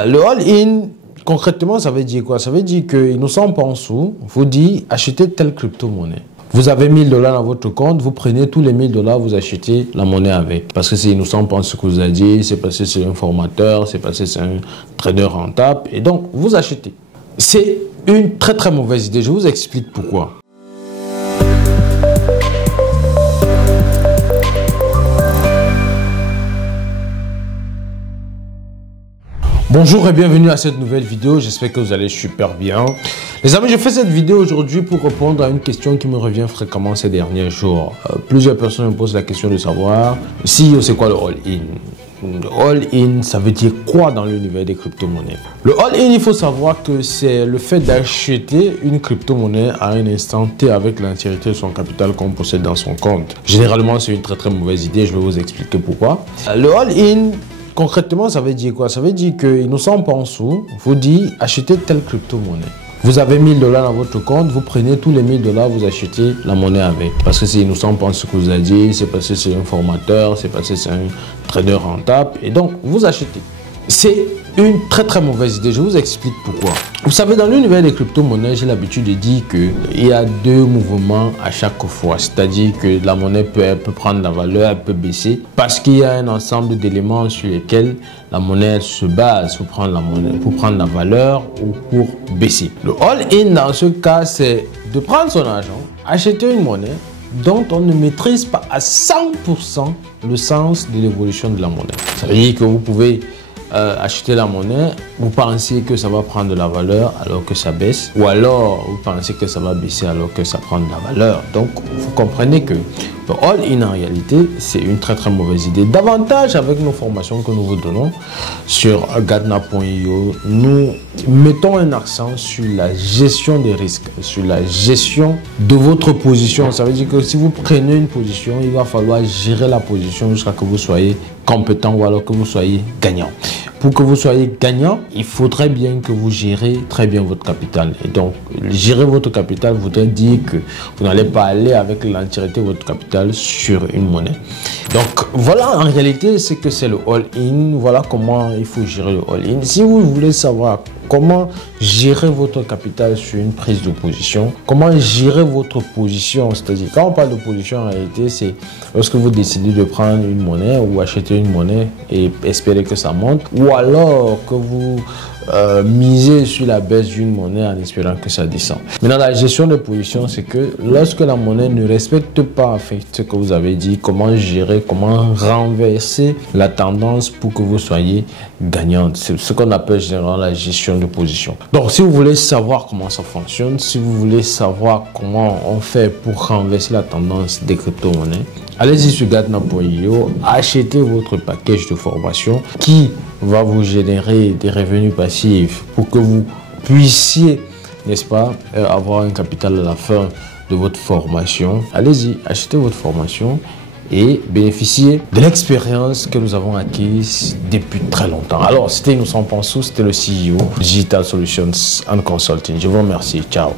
Le all-in, concrètement, ça veut dire quoi? Ça veut dire que Innocent Pansou vous dit achetez telle crypto-monnaie. Vous avez 1000 $ dans votre compte, vous prenez tous les 1000 $, vous achetez la monnaie avec. Parce que c'est Innocent Pansou que vous a dit, c'est parce que c'est un formateur, c'est parce que c'est un trader rentable. Et donc, vous achetez. C'est une très mauvaise idée. Je vous explique pourquoi. Bonjour et bienvenue à cette nouvelle vidéo, j'espère que vous allez super bien. Les amis, je fais cette vidéo aujourd'hui pour répondre à une question qui me revient fréquemment ces derniers jours. Plusieurs personnes me posent la question de savoir si c'est quoi le all-in. Le all-in, ça veut dire quoi dans l'univers des crypto-monnaies? Le all-in, il faut savoir que c'est le fait d'acheter une crypto-monnaie à un instant T avec l'entièreté de son capital qu'on possède dans son compte. Généralement, c'est une très mauvaise idée, je vais vous expliquer pourquoi. Le all-in, concrètement, ça veut dire quoi? Ça veut dire que Innocent Pansou vous dit achetez telle crypto-monnaie. Vous avez 1000 $ dans votre compte, vous prenez tous les 1000 $, vous achetez la monnaie avec. Parce que c'est Innocent Pansou que vous a dit, c'est parce que c'est un formateur, c'est parce que c'est un trader rentable. Et donc, vous achetez. C'est une très mauvaise idée. Je vous explique pourquoi. Vous savez, dans l'univers des crypto-monnaies, j'ai l'habitude de dire qu'il y a deux mouvements à chaque fois. C'est-à-dire que la monnaie peut prendre la valeur, elle peut baisser. Parce qu'il y a un ensemble d'éléments sur lesquels la monnaie se base pour prendre la monnaie, pour prendre la valeur ou pour baisser. Le all-in, dans ce cas, c'est de prendre son argent, acheter une monnaie dont on ne maîtrise pas à 100% le sens de l'évolution de la monnaie. Ça veut dire que vous pouvez acheter la monnaie, vous pensez que ça va prendre de la valeur alors que ça baisse, ou alors vous pensez que ça va baisser alors que ça prend de la valeur. Donc vous comprenez que le all-in en réalité c'est une très mauvaise idée. Davantage avec nos formations que nous vous donnons sur Gatna.io, nous mettons un accent sur la gestion des risques, sur la gestion de votre position. Ça veut dire que si vous prenez une position, il va falloir gérer la position jusqu'à que vous soyez compétent ou alors que vous soyez gagnant. Pour que vous soyez gagnant, il faudrait bien que vous gérez très bien votre capital. Et donc, gérer votre capital voudrait dire que vous n'allez pas aller avec l'entièreté de votre capital sur une monnaie. Donc, voilà en réalité ce que c'est le all-in. Voilà comment il faut gérer le all-in. Si vous voulez savoir comment gérer votre capital sur une prise de position, comment gérer votre position, c'est-à-dire quand on parle de position en réalité, c'est lorsque vous décidez de prendre une monnaie ou acheter une monnaie et espérer que ça monte, ou alors que vous misez sur la baisse d'une monnaie en espérant que ça descend. Maintenant, la gestion de position, c'est que lorsque la monnaie ne respecte pas en fait ce que vous avez dit, comment gérer, comment renverser la tendance pour que vous soyez gagnant. C'est ce qu'on appelle généralement la gestion de position. Donc, si vous voulez savoir comment ça fonctionne, si vous voulez savoir comment on fait pour renverser la tendance des crypto-monnaies, allez-y sur Gatna.io, achetez votre package de formation qui va vous générer des revenus passifs pour que vous puissiez, n'est-ce pas, avoir un capital à la fin de votre formation. Allez-y, achetez votre formation et bénéficiez de l'expérience que nous avons acquise depuis très longtemps. Alors, c'était Innocent Pansou, c'était le CEO Digital Solutions and Consulting. Je vous remercie. Ciao.